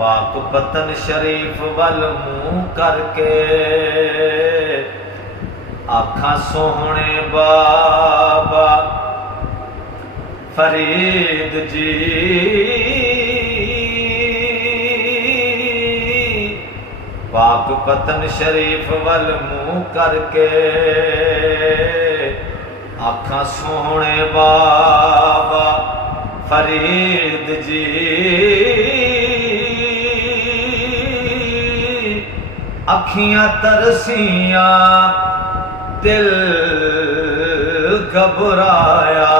पाक पतन शरीफ वल मुँह करके आखा सोहने बाबा फरीद जी, पाक पतन शरीफ वल मुँह करके आखा सोहने बाबा फरीद जी, अखियां तरसिया दिल घबराया,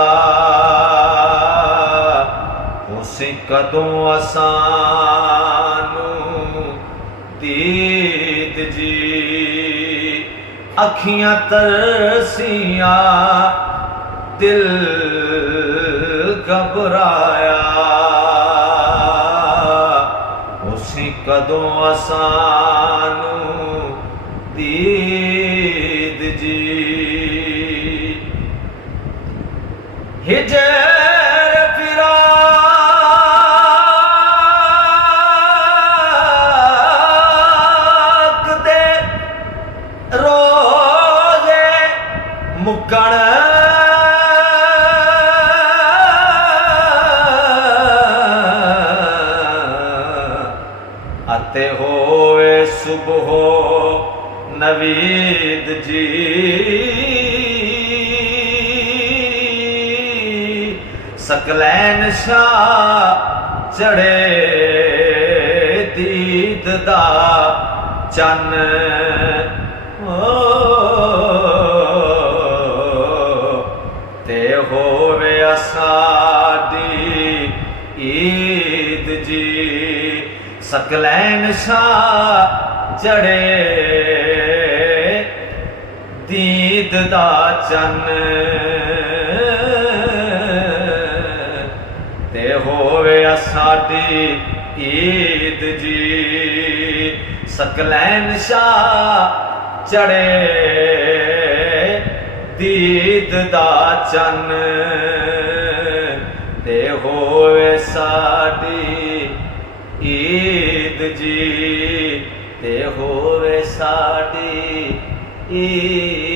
उसे कदों असानू दीद जी, अखियां तरसिया दिल घबराया, उसे कदों असानू दीद जी। हिजर फिराक दे रोजे मुकण अते होए सुबह नवीद जी, सकलैन शाह चढ़े दीद दा चन, ते होवे साडी ईद जी, सकलैन शाह चढ़े दीद दा चन, ते होवे साडी ईद जी, सकलैन शाह चढ़े दीद दा चन, ते होवे साडी ईद जी, ते होवे साडी ईद।